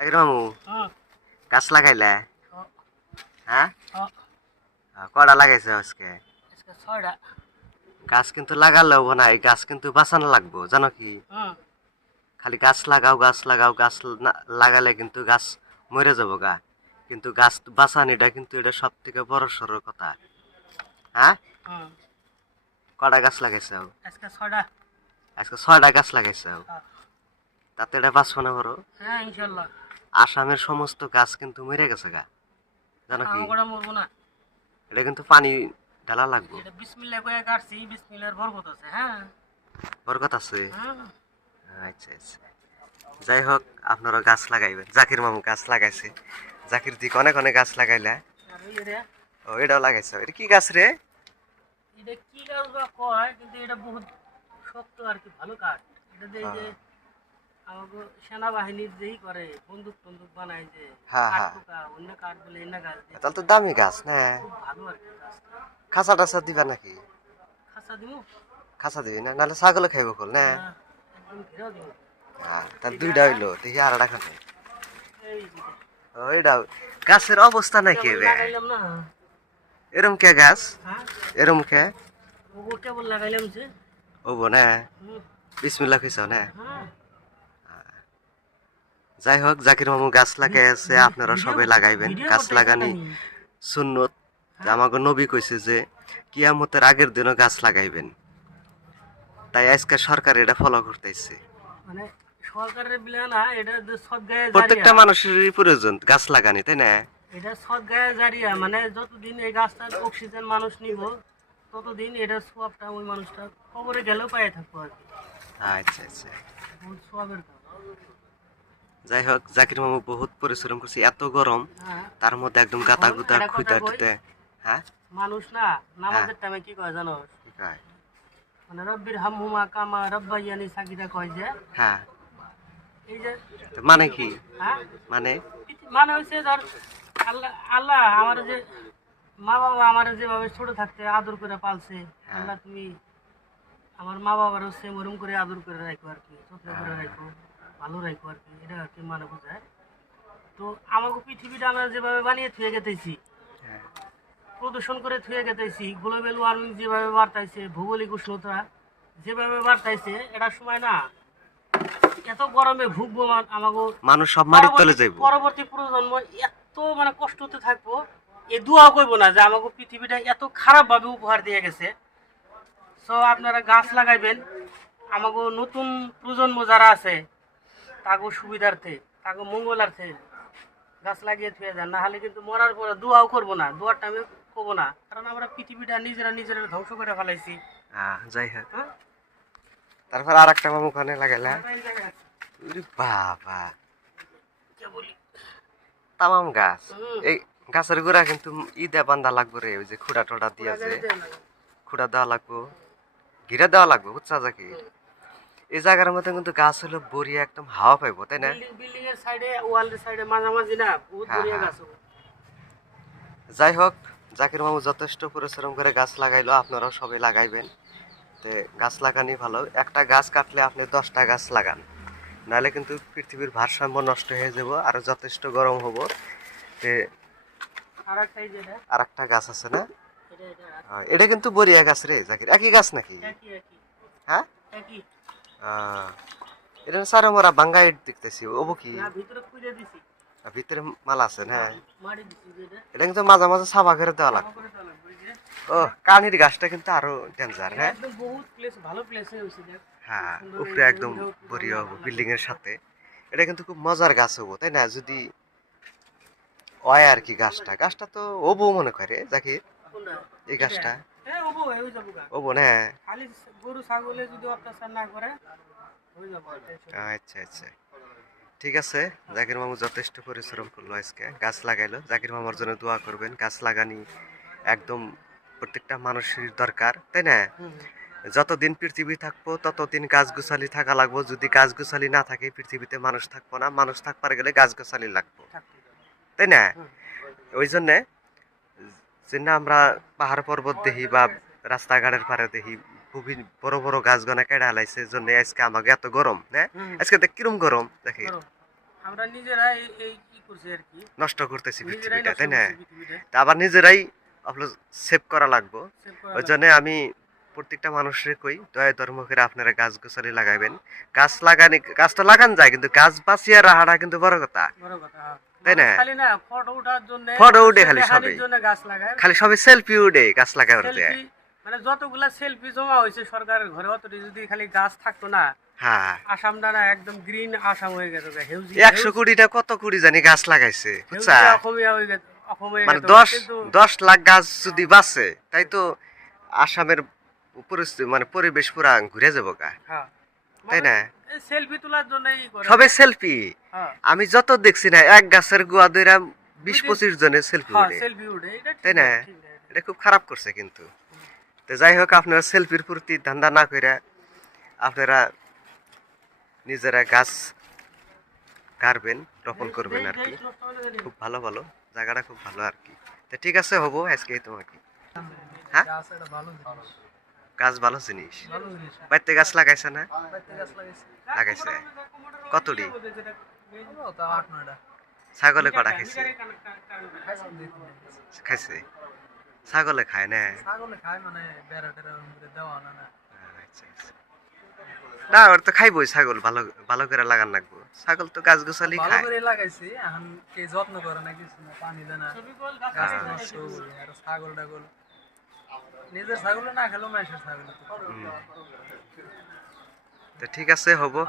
মামু হুম, গাছ লাগাইলে হ- হ্যাঁ হ- কটা লাগাইছে আজকে আজকে 6টা। গাছ কিন্তু লাগালে হবো না এই গাছ কিন্তু বাঁচানো লাগবো জানো কি হুম, খালি গাছ লাগাও গাছ লাগাও গাছ লাগালে কিন্তু গাছ মরে যাবো গা কিন্তু গাছ বাঁচানিটা কিন্তু এটা সব থেকে বড় সড়ো কথা হ্যাঁ হুম, কটা গাছ লাগাইছো আজকে 6টা। আজকে 6টা গাছ লাগাইছো হ্যাঁ, তাতে এটা বাঁচবো না বড় হ্যাঁ, ইনশাল্লাহ। আসামের সমস্ত গাছ কিন্তু মরে গেছে গা জানো কি আমাকে মরবো না। এটা কিন্তু পানি ঢালা লাগবো এটা বিসমিল্লাহ কয়ে কাটছি, বিসমিল্লাহর বরকত আছে। হ্যাঁ, বরকত আছে হ্যাঁ, আচ্ছা আচ্ছা যাই হোক আপনারা গাছ লাগাইবেন জাকির মামু গাছ লাগাইছে জাকির দিকে অনেক অনেক গাছ লাগাইলা আর ওই রে, ও এটাও লাগাইছো এটা কি গাছ রে এটা কি কাজ বা কয়, কিন্তু এটা বহুত শক্ত আর কি, ভালো কাঠ। এটা দিয়ে যে আমাকে সেনাবাহিনীর যেই করে বন্দুক টন্দুক বানায়, যে হ্যাঁ কাঠ হ্যাঁ পোকা অন্য কাঠ বলে এনে গাছ দিয়ে তাহলে তো দামি গাছ না খুব ভালো আর কি গাছটা। খাঁচা টাচা দিবা নাকি খাঁচা দিমু খাঁচা দিবি না নাহলে ছাগলে খাইব কল না না, একদম ঘেরাও দিমু। তার দুইটা হইলো দেখি আর একটা খানে এই যে ও এটা গাছের অবস্থা নাকি কেবল রে লাগাইলাম না। এরম কে গাছ হ্যাঁ, এরম কে ওগো কেবল লাগাইলাম যে। ওবো না হুম, বিসমিল্লাহ কইছ না হ্যাঁ, যাই হোক জাকির মামু গাছ লাগাইছে আপনারা সবাই লাগাইবেন ভিডিও গাছ করতেছি লাগানি আমি। সুন্নত আমাকে নবী কইছে যে কিয়ামতের আগের দিনও গাছ লাগাইবেন তাই আজকে সরকার এটা ফলো করতেছে মানে সরকারের বিলে না, এটা যে সদগায়ে প্রত্যেকটা জারিয়া। মানুষেরই প্রয়োজন গাছ লাগানি তাই না এটা সদগায়ে জারিয়া, মানে যতদিন এই গাছটার অক্সিজেন মানুষ নিব, ততদিন এটার সোয়াবটা ওই মানুষটা কবরে গেলেও পায়ে থাকবো আর কি। আচ্ছা আচ্ছা বহুত সোয়াবের কাজ। যাই হোক জাকির মামু বহুত পরিশ্রম করছে এত গরম হ্যাঁ, তার মধ্যে একদম গাতা এখন গুতা একটা কথা খুঁতা কই, টুতে হ্যাঁ মানুষ না নামাজের টাইমে কি কয় জানো? কি কয়? মানে রব্বির হামহুমা কামা রব্বাইয়ানি সাকিরা কয় যে, হ্যাঁ এই যে, তো মানে কি হ্যাঁ, মানে মানে হচ্ছে ধর, আল্লাহ আল্লাহ আমার যে মা বাবা আমার যেভাবে ছোট থাকতে আদর করে পালছে, হ্যাঁ। আল্লাহ তুমি আমার মা বাবারও সেম ওরম করে আদর করে রাখো আর কি, যত্ন করে রাখো, ভালো রাখো আর কি, এটা আর কি মানে বোঝায়। তো আমাকে পৃথিবীটা আমরা যেভাবে বানিয়ে থুয়ে গেতেছি, হ্যাঁ প্রদূষণ করে থুয়ে গেতেছি, গ্লোবাল ওয়ার্মিং যেভাবে বাড়তাইছে, ভৌগোলিক উষ্ণতা যেভাবে বাড়তাইছে, এটা সময় না এত গরমে ভুগবো আমাকে। মানুষ সব মাটির তলে যাইব পরবর্তী প্রজন্ম এত মানে কষ্টতে থাকবো, এ দুয়াও করবো না যে আমাকে পৃথিবীটা এত খারাপ ভাবে উপহার দিয়ে গেছে। সো আপনারা গাছ লাগাইবেন, আমাকে নতুন প্রজন্ম যারা আছে তাকে সুবিধার্থে, তাকে মঙ্গলার্থে গাছ লাগিয়ে থুয়ে যান, না হলে কিন্তু মরার পরে দোয়াও করবো না, দোয়ারটা আমি করবো না, কারণ আমরা পৃথিবীটা নিজেরা নিজেরা ধ্বংস করে ফেলাইছি। যাই হোক হ্যাঁ, তারপর আর একটা মামু খানে লাগাইলা আমরা এই জায়গায় আছি। ওরে বাবা কে বলি? তামাম গাছ হুম, এই গাছের গোড়া কিন্তু ইদা বান্ধা লাগবো রে ওই যে খুঁড়া টোড়া দিয়া পুরা যে গাড়ি দেয় না। খুঁড়া দেওয়া লাগবো ঘিরা দেওয়া লাগবো বুঝছা জাকি এই জায়গার মধ্যে কিন্তু গাছ হলো বড়িয়া একদম হাওয়া পাইবো তাই না বিল্ডিং এর সাইডে, ওয়ালের সাইডে মাঝামাঝি না বহুত হ্যাঁ, বড়িয়া হ্যাঁ। গাছ হবে। যাই হোক জাকির মামু যথেষ্ট পরিশ্রম করে গাছ লাগাইলো আপনারাও সবাই লাগাইবেন তে গাছ লাগানি ভালো একটা গাছ কাটলে আপনি 10টা গাছ লাগান নাহলে কিন্তু পৃথিবীর ভারসাম্য নষ্ট হয়ে যাব আর যথেষ্ট গরম হবো তে আর একটা এই যেটা, আর একটা গাছ আছে না এটা এটা কিন্তু বড়িয়া গাছ রে জাকির একই গাছ নাকি একই একই হ্যাঁ একই। এটা সারা মোরা বাঙ্গাই দেখতেছি ওবো কি না, ভিতরে খুঁজে দিছি, ভিতরে মাল আছে হ্যাঁ মাটি দিছি যেটা, এটা কিন্তু মাঝে মাঝে সাবা করে দেওয়া জমা লাগবে করে দেওয়া লাগবে এই যে। ও কানির গাছটা কিন্তু আরো ডেঞ্জার এটা হ্যাঁ একদম বহুত প্লেস, ভালো প্লেস হয়েছে দেখ। হ্যাঁ সুন্দর উপরে এই একদম উঠেও বড়িয়া হবো ভালো বিল্ডিং এর লাগবে। সাথে এটা কিন্তু খুব মজার গাছ হবো তাই না যদি হয় আর কি গাছটা গাছটা তো ওবো মনে করে জাকির কোনটা? এই গাছটা হ্যাঁ, ওবো হয়ে যাবো গা। ওবো না খালি গরু ছাগলে যদি অত্যাচার না করে হয়ে যাবো, আর tension নেই। আচ্ছা আচ্ছা ঠিক আছে জাকির মামু যথেষ্ট পরিশ্রম করলো আজকে গাছ লাগাইলো জাকির মামার জন্য দোয়া করবেন গাছ লাগানি একদম প্রত্যেকটা মানুষের দরকার তাই না হুম, যতদিন পৃথিবী থাকবো ততদিন গাছ গোছালি থাকা লাগবো যদি গাছ গোছালি না থাকে পৃথিবীতে মানুষ থাকবো না মানুষ থাকবার গেলে গাছ গোছালি লাগবো থাকতে হবে। তাই না হুম, ওই জন্যে যে না আমরা পাহাড় পর্বত দেখি বা রাস্তাঘাটের পারে দেখি খুবই বড় বড় গাছ গনা কেটে হালাইছে জন্য আজকে আমাকে এত গরম হ্যাঁ হুম, আজকে দেখ কিরম গরম দেখি করো। আমরা নিজেরা এই কি করছি আর কি, নষ্ট করতেছি নিজেরাই পৃথিবীটা, নষ্ট তাই না? করছি পৃথিবীটা। তা আবার নিজেরাই আপনার সেভ করা লাগবো। সেভ করা ওই লাগবে। জন্য আমি প্রত্যেকটা মানুষের কই দয়া ধর্ম করে আপনারা গাছ গোছালি লাগাইবেন। গাছ লাগানি, গাছ তো লাগান যায়, কিন্তু গাছ বাঁচিয়ে রাখাটা কিন্তু বড় কথা, বড় কথা, হ্যাঁ। তাই না? মানুষ খালি না ফটো ওঠার জন্য, ফটো উঠে খালি দেখানির সবই, জন্য গাছ লাগায়। খালি সবই সেলফি উঠে গাছ লাগাবার যায়। সেলফি মানে যতগুলা সেলফি জমা হয়েছে সরকারের ঘরে, অতটি যদি খালি গাছ থাকতো না, হ্যাঁ, আসামটা না একদম গ্রিন আসাম হয়ে গেছে, হেউজি 100 কোটিটা কত কোটি জানি গাছ লাগাইছে, বুঝছা? অসমীয়া হয়ে গেছে, অসম হয়ে মানে গেছে, 10 কিন্তু 10 লাখ গাছ যদি বাঁচে, তাই তো আসামের পরিস্থিতি মানে পরিবেশ পুরা ঘুরে যাবো গা, হ্যাঁ তাই না? সেলফি তোলার জন্যই করে। সবে সেলফি। হ্যাঁ আমি যত দেখছি না, এক গাছের গোয়া ধরে 20-25 জনের সেলফি হ্যাঁ উঠে, সেলফি উঠে, এটা ঠিক তাই না? ঠিক না, এটা খুব খারাপ করছে কিন্তু। তো যাই হোক, আপনারা সেলফির প্রতি ধান্দা না করে আপনারা নিজেরা গাছ গাড়বেন, রোপণ করবেন আর কি। খুব ভালো ভালো জায়গাটা, খুব ভালো আর কি। তো ঠিক আছে, হবো আজকে তোমাকে। হ্যাঁ, গাছ একটা ভালো জিনিস, গাছ ভালো জিনিস। ভালো জিনিস। বাড়িতে গাছ লাগাইছে না? বাড়িতে গাছ লাগাইছি, লাগাইছে। কতটি? ও তা 8-9টা। ছাগলে কটা খাইছে? খাইছি দুই তিনটা। খাইছে। ছাগলে খায় না? ছাগলে খায় মানে বেড়া টেড়ার মধ্যে দেওয়া না না। আচ্ছা, আচ্ছা। না, ওর তো খাইবই ছাগল, ভালো ভালো করে লাগান লাগবো। ছাগল তো গাছ গোছালি ভালো খায়। করে লাগাইছি, এখন কে যত্ন করে না কিছু না, পানি দেয় না, গাছ তো নষ্ট হয়ে যায়। আর ছাগল টাগল, নিজের ছাগল না খেলেও মানুষের ছাগল। তো ঠিক আছে, হবো।